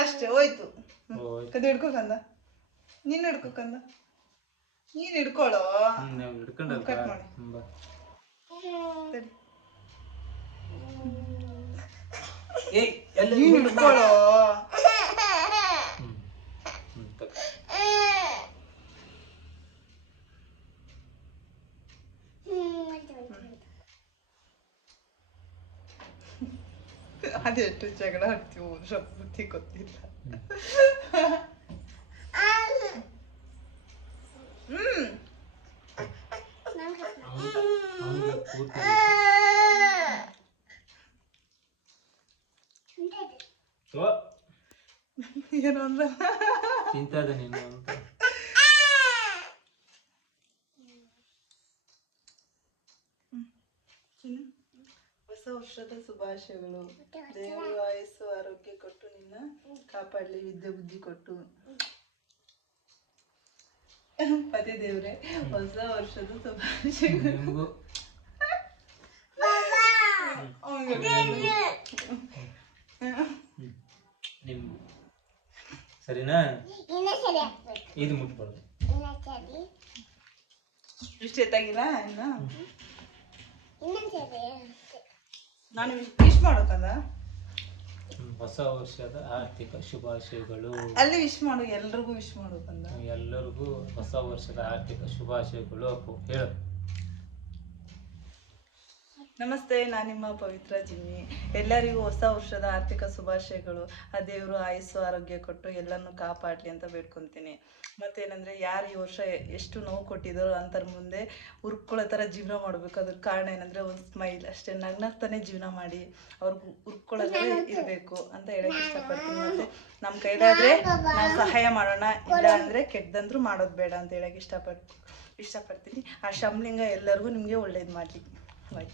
ಅಷ್ಟೇ ಹೋಯ್ತು. ಕದ ಹಿಡ್ಕೋಕಂದ, ನೀನು ಹಿಡ್ಕೋಕಂದ, ನೀನು ಹಿಡ್ಕೊಳ್ಳೋ. ಕಟ್ ಮಾಡಿ ನೀನು ಹಿಡ್ಕೊಳ್ಳೋ. ಅದೆಷ್ಟು ಜಗಳ ಆಡ್ತೀವಿ ಬುದ್ಧಿ ಗೊತ್ತಿಲ್ಲ. ಏನೋ ಅಂದ ತಿಂತದ ನೀನು ಅಂತ. ಹೊಸ ವರ್ಷದ ಶುಭಾಶಯಗಳು. ದೇವರು ಆಯಸ್ಸು ಆರೋಗ್ಯ ಕೊಟ್ಟು ನಿನ್ನ ಕಾಪಾಡಲಿ, ವಿದ್ಯೆ ಬುದ್ಧಿ ಕೊಟ್ಟು. ಪತಿ ದೇವ್ರೆ, ಹೊಸ ವರ್ಷದ ಶುಭಾಶಯಗಳು. ಸರಿನಾ? ಇದು ಮುಟ್ಬಾರ್ದು. ಇಷ್ಟ ಎತ್ತಾಗಿಲ್ಲ ಇನ್ನ. ನಾನು ವಿಶ್ ಮಾಡೋಕಂದ. ಹೊಸ ವರ್ಷದ ಆರ್ಥಿಕ ಶುಭಾಶಯಗಳು. ಅಲ್ಲಿ ವಿಶ್ ಮಾಡು, ಎಲ್ರಿಗೂ ವಿಶ್ ಮಾಡೋಕಂದ. ಎಲ್ಲರಿಗೂ ಹೊಸ ವರ್ಷದ ಆರ್ಥಿಕ ಶುಭಾಶಯಗಳು. ಅಪ್ಪು ಹೇಳು. ನಮಸ್ತೆ, ನಾನು ನಿಮ್ಮ ಪವಿತ್ರ ಜಿಮ್ಮಿ. ಎಲ್ಲರಿಗೂ ಹೊಸ ವರ್ಷದ ಆರ್ಥಿಕ ಶುಭಾಶಯಗಳು. ಆ ದೇವರು ಆಯಸ್ಸು ಆರೋಗ್ಯ ಕೊಟ್ಟು ಎಲ್ಲನೂ ಕಾಪಾಡಲಿ ಅಂತ ಬೇಡ್ಕೊತೀನಿ. ಮತ್ತೇನಂದರೆ, ಯಾರು ಈ ವರ್ಷ ಎಷ್ಟು ನೋವು ಕೊಟ್ಟಿದ್ದಾರೋ ಅಂತರ ಮುಂದೆ ಹುರ್ಕೊಳ್ಳೋ ಥರ ಜೀವನ ಮಾಡಬೇಕು. ಅದಕ್ಕೆ ಕಾರಣ ಏನಂದರೆ ಒಂದು ಸ್ಮೈಲ್ ಅಷ್ಟೇ. ನಗ್ನಗ್ತಾನೆ ಜೀವನ ಮಾಡಿ ಅವ್ರಿಗೆ ಹುರ್ಕೊಳ್ಳೋದೇ ಇರಬೇಕು ಅಂತ ಹೇಳಕ್ಕೆ ಇಷ್ಟಪಡ್ತೀನಿ. ಮತ್ತು ನಮ್ಮ ಕೈಲಾದರೆ ನಾವು ಸಹಾಯ ಮಾಡೋಣ, ಇಲ್ಲ ಅಂದರೆ ಕೆಟ್ಟದಂದ್ರೂ ಮಾಡೋದು ಬೇಡ ಅಂತ ಹೇಳಕ್ಕೆ ಇಷ್ಟಪಡ್ತೀನಿ. ಆ ಶಂಭಲಿಂಗ ಎಲ್ಲರಿಗೂ ನಿಮಗೆ ಒಳ್ಳೇದು ಮಾಡಲಿ. ಬಾಯ್.